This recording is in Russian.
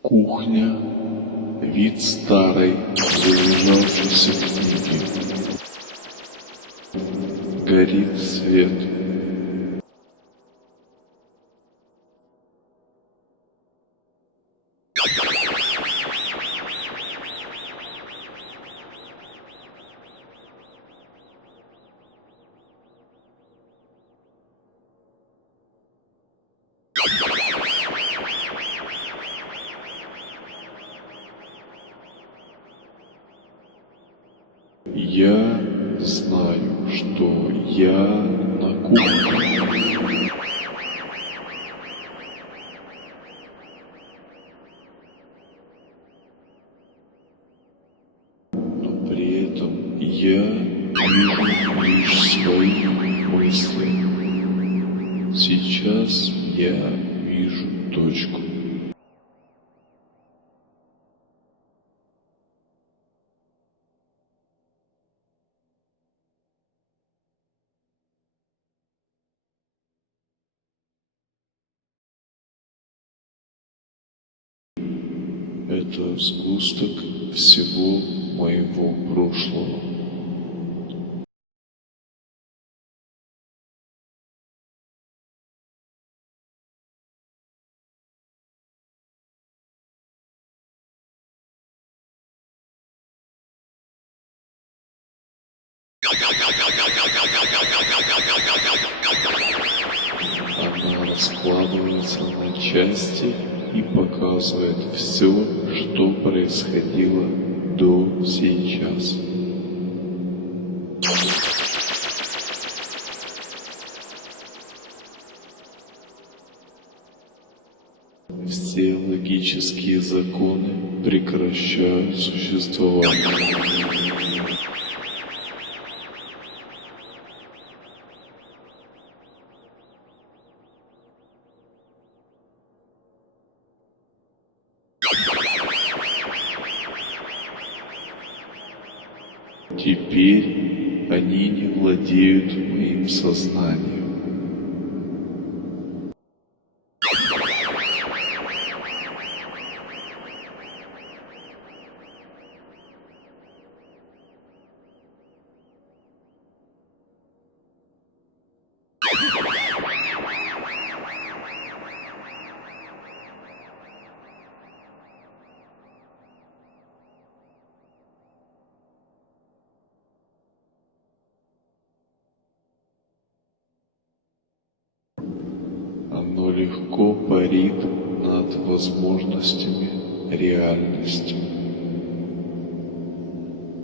Кухня, вид старой, залежавшейся книги. Горит свет. Я знаю, что я на кухне. Но при этом я вижу лишь свои мысли. Сейчас я вижу точку. Это сгусток всего моего прошлого. Она раскладывается на части и показывает все, что происходило до сейчас. Все логические законы прекращают существование. Теперь они не владеют моим сознанием. Оно легко парит над возможностями реальности.